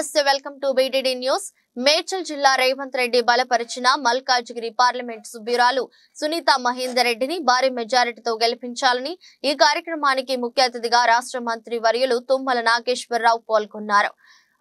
నమస్తే welcome to BTD news. Medchal జిల్లా రేవంత్ రెడ్డి బలపరిచిన మల్కాజ్గిరి పార్లమెంట్ సభ్యురాలు సునీత మహేందర్ రెడ్డిని భారీ మెజారిటీతో గెలిపించాలని ఈ కార్యక్రమానికి ముఖ్య అతిథిగా రాష్ట్ర మంత్రి వర్యులు తుమ్మల నాగేశ్వరరావు పాల్గొన్నారు।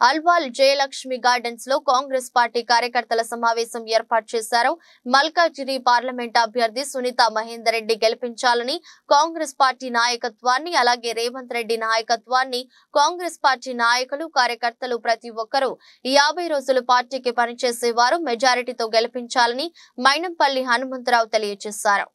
అల్వాల్ జయలక్ష్మి గార్డెన్స్ లో కాంగ్రెస్ పార్టీ కార్యకర్తల సమావేశం ఏర్పాటు చేశారు। మల్కాజ్గిరి పార్లమెంట్ అభ్యర్థి సునీత మహేందర్ రెడ్డి గెలిపించాలని కాంగ్రెస్ పార్టీ నాయకత్వాన్ని అలాగే రేవంత్ రెడ్డి నాయకత్వాన్ని కాంగ్రెస్ పార్టీ నాయకులు కార్యకర్తలు ప్రతి ఒక్కరూ 50 రోజులు పార్టీకి పనిచేసేవారు మెజారిటీతో గెలిపించాలని మైనంపల్లి హనుమంతరావు తెలియజేశారు।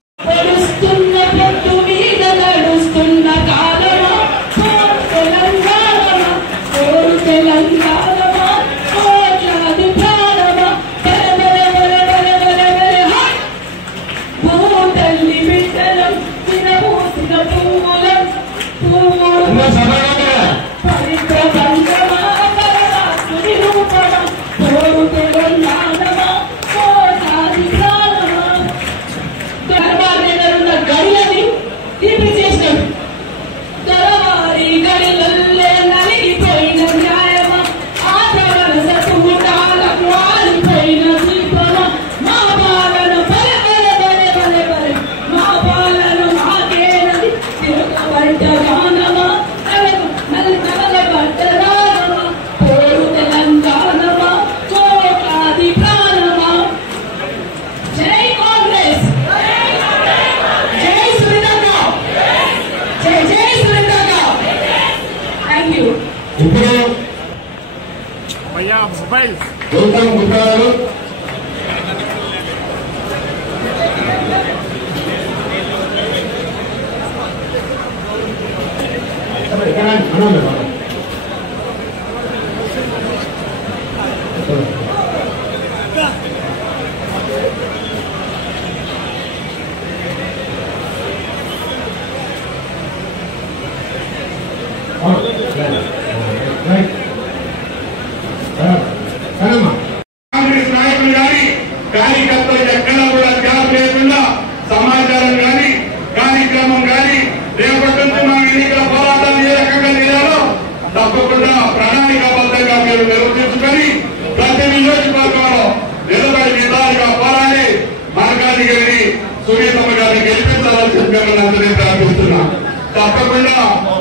తప్పకుండా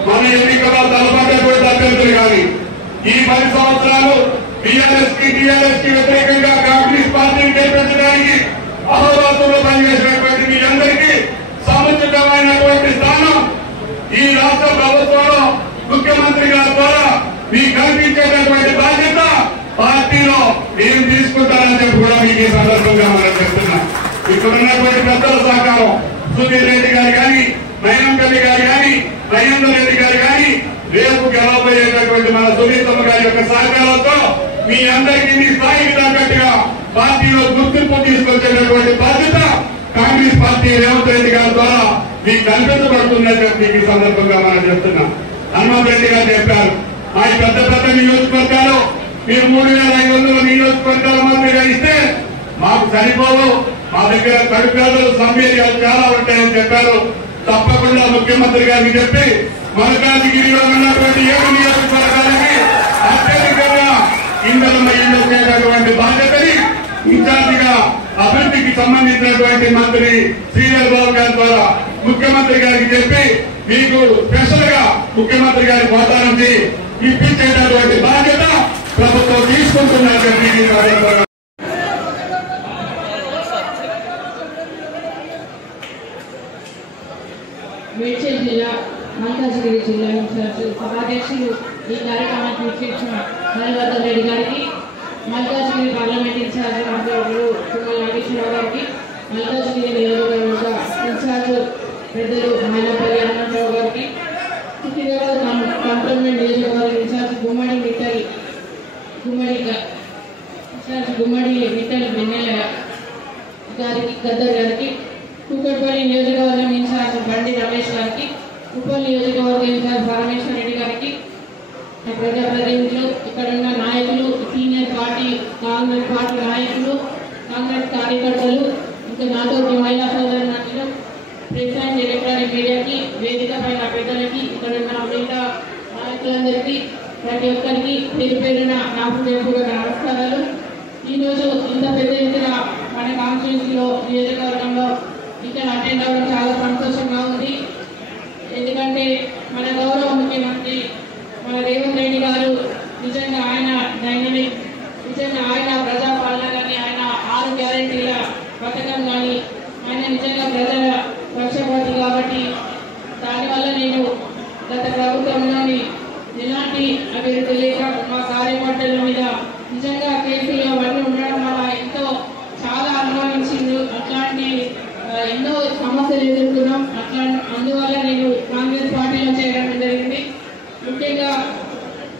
మన ఎన్నికల తలపడ్డ అభ్యర్థులు కానీ ఈ 10 సంవత్సరాలు టీఆర్ఎస్ కి వ్యతిరేకంగా కాంగ్రెస్ పార్టీని గెలిపించడానికి అహోరాత్రులు పనిచేసినటువంటి మీ అందరికీ సముచితమైనటువంటి స్థానం ఈ రాష్ట్ర ప్రభుత్వంలో ముఖ్యమంత్రి గారి ద్వారా మీకు కల్పించేటటువంటి బాధ్యత పార్టీలో ఏం తీసుకుంటారని చెప్పి కూడా మీకు ఈ సందర్భంగా మనం చెప్తున్నాం। ఇక్కడ ఉన్నటువంటి పెద్దల సహకారం సుధీర్ రెడ్డి గారు కానీ మైనంపల్లి గారు కానీ మహేందర్ రెడ్డి గారు కానీ రేపు గెలవబోయేటటువంటి మన సునీతమ్మ గారి యొక్క సహకారంతో మీ అందరికీ మీ స్థాయికి తగ్గట్టుగా పార్టీలో గుర్తింపు తీసుకొచ్చేటటువంటి బాధ్యత కాంగ్రెస్ పార్టీ రేవంత్ రెడ్డి గారి ద్వారా మీకు కల్పించబడుతున్నట్టు మీకు ఈ సందర్భంగా మనం చెప్తున్నాం। హనుమంత్ రెడ్డి గారు చెప్పారు మా పెద్ద పెద్ద నియోజకవర్గాలు మీరు 3500 నియోజకవర్గాల మంత్రిగా ఇస్తే మాకు సరిపోవు, మా దగ్గర కడుపేదలు సౌకర్యాలు చాలా ఉంటాయని చెప్పారు। తప్పకుండా ముఖ్యమంత్రి గారికి చెప్పి మల్కాజ్గిరిలో ఉన్నటువంటి 7 నియోజకవర్గాలకి అత్యధికంగా ఇళ్లు వచ్చేటటువంటి బాధ్యతని ఇన్ఛార్జిగా అభివృద్ధికి సంబంధించినటువంటి మంత్రి శ్రీధర్ బాబు గారి ద్వారా ముఖ్యమంత్రి గారికి చెప్పి మీకు స్పెషల్ గా ముఖ్యమంత్రి గారి ఖాతా నుంచి ఇప్పించేటటువంటి బాధ్యత ప్రభుత్వం తీసుకుంటున్నారు। మేడ్చల్ జిల్లా మల్కాజ్గిరి జిల్లా సభాధ్యక్షులు ఈ కార్యక్రమానికి విచ్చేసిన హరివర్ధన్ రెడ్డి గారికి, మల్కాజ్గిరి పార్లమెంట్ ఇన్ఛార్జ్ మంత్రులు తుమ్మల నాగేశ్వరరావు గారికి, మల్కాజ్గిరి నియోజకవర్గ ఇన్ఛార్జ్ పెద్దలు మైనంపల్లి హనుమంతరావు గారికి, సికింద్రాబాద్ కంటోన్మెంట్ నియోజకవర్గ ఇన్ఛార్జ్ గుమ్మడి మిట్టల్ వెన్నెల గారికి, గద్దర్ గారికి, కూకట్పల్లి నియోజకవర్గం ఇన్ఛార్జ్ బండి రమేష్ గారికి, ఉప్పల్ నియోజకవర్గ ఇన్ఛార్జ్ పరమేశ్వర్ రెడ్డి గారికి, ప్రజాప్రతినిధులు, ఇక్కడ ఉన్న నాయకులు, సీనియర్ పార్టీ కాంగ్రెస్ పార్టీ నాయకులు, కాంగ్రెస్ కార్యకర్తలు, ఇంకా నాతో మహిళా సోదరులు, ప్రెస్ అండ్ ఎలక్ట్రానిక్ మీడియాకి, వేదిక పైన పెద్దలకి, ఇక్కడ ఉన్న మిగతా నాయకులందరికీ ప్రతి ఒక్కరికి పేరు పేరున నా హృదయపూర్వక నమస్కారాలు. ఈరోజు ఇంత పెద్ద ఎత్తున మన కాన్స్టిట్యూన్సీలో నియోజకవర్గంలో ఇక్కడ అటెండ్ అవ్వడం చాలా సంతోషంగా ఉంది. ఎందుకంటే మన గౌరవ ముఖ్యమంత్రి మన రేవంత్ రెడ్డి గారు నిజంగా ఆయన డైనమిక్, నిజంగా ఆయన ప్రజాపాలన కానీ, ఆయన 6 గ్యారెంటీల పథకం కానీ, ఆయన నిజంగా ప్రజల పక్షపాతి కాబట్టి దానివల్ల నేను గత ప్రభుత్వంలోని ఎలాంటి అభివృద్ధి లేక మా కార్యకర్తల మీద నిజంగా కేసులు అవన్నీ ఉండడం వల్ల ఎంతో చాలా అనుభవించింది. అట్లాంటి ఎన్నో సమస్యలు ఎదుర్కొన్నాం. అందువల్ల నేను కాంగ్రెస్ పార్టీలో చేయడం జరిగింది. ముఖ్యంగా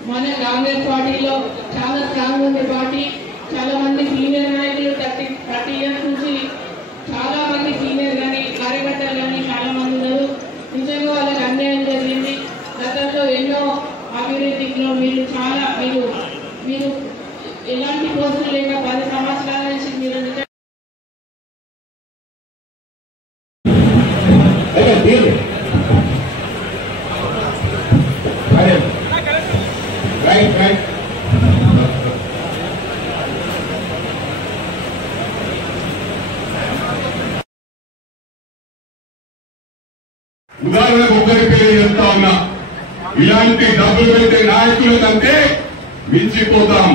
మన కాంగ్రెస్ పార్టీలో చాలా స్ట్రాంగ్ ఉంది పార్టీ. చాలా మంది సీనియర్ నాయకులు 30 ఇయర్స్ నుంచి చాలా మంది సీనియర్ కానీ కార్యకర్తలు కానీ చాలా మంది ఉన్నారు. నిజంగా వాళ్ళకి అన్యాయం జరిగింది. గతంలో ఎన్నో అభివృద్ధిలో మీరు ఎలాంటి పోస్టులు లేక 10 సంవత్సరాల నుంచి మీరు ఉదాహరణకు ఒకరి పేరు చెప్తా ఉన్నా, ఇలాంటి డబ్బులు పెట్టే నాయకుల కంటే మించిపోతాం.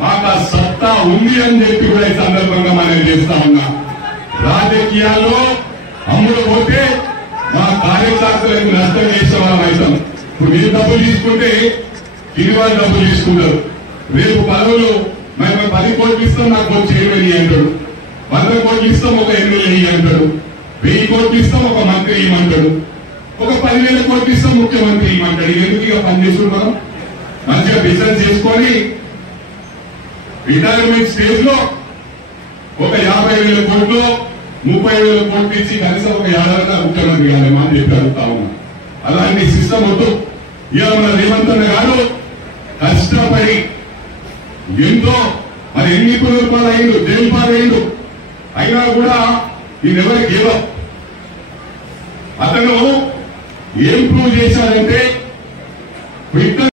మాకు ఆ సత్తా ఉంది అని చెప్పి కూడా ఈ సందర్భంగా మనం చేస్తా ఉన్నా. రాజకీయాల్లో అమ్ముడు పోతే మా కార్యకర్తలకు నష్టం చేసే వాళ్ళం అవుతాం. ఇప్పుడు మీరు డబ్బులు తీసుకుంటే తిని వాళ్ళు డబ్బులు తీసుకుంటారు. రేపు పదవులు మేము 10 కోట్లు ఇస్తాం, నాకు ఒక చైర్మన్ అంటాడు. 100 కోట్లు ఇస్తాం, ఒక ఎమ్మెల్యే అంటాడు. 1000 కోట్లు ఇస్తాం, ఒక మంత్రి ఇవ్వమంటాడు. ఒక 10,000 కోట్లు ఇస్తాం, ముఖ్యమంత్రి ఇవ్వమంటాడు. ఎందుకు ఇక పని చేసుకుంటాం? మంచిగా బిజినెస్ చేసుకొని రిటైర్మెంట్ స్టేజ్ లో ఒక 50,000 కోట్లు 30,000 కోట్లు ఇచ్చి కనీసం ఒక ఏడాదిగా ముఖ్యమంత్రి కాలేమా అని చెప్పి అడుగుతా ఉన్నా. అలాంటి సిస్టమ్ వద్దు. ఇవాళ మన రేవంత్ అన్న గారు కష్టపడి ఎంతో మరి ఎన్ని రూపాయలు అయిండు, జైలు పాలైండు, అయినా కూడా ఈయనెవరికి గేవ్ అప్. అతను ఏం ప్రూవ్ చేశారంటే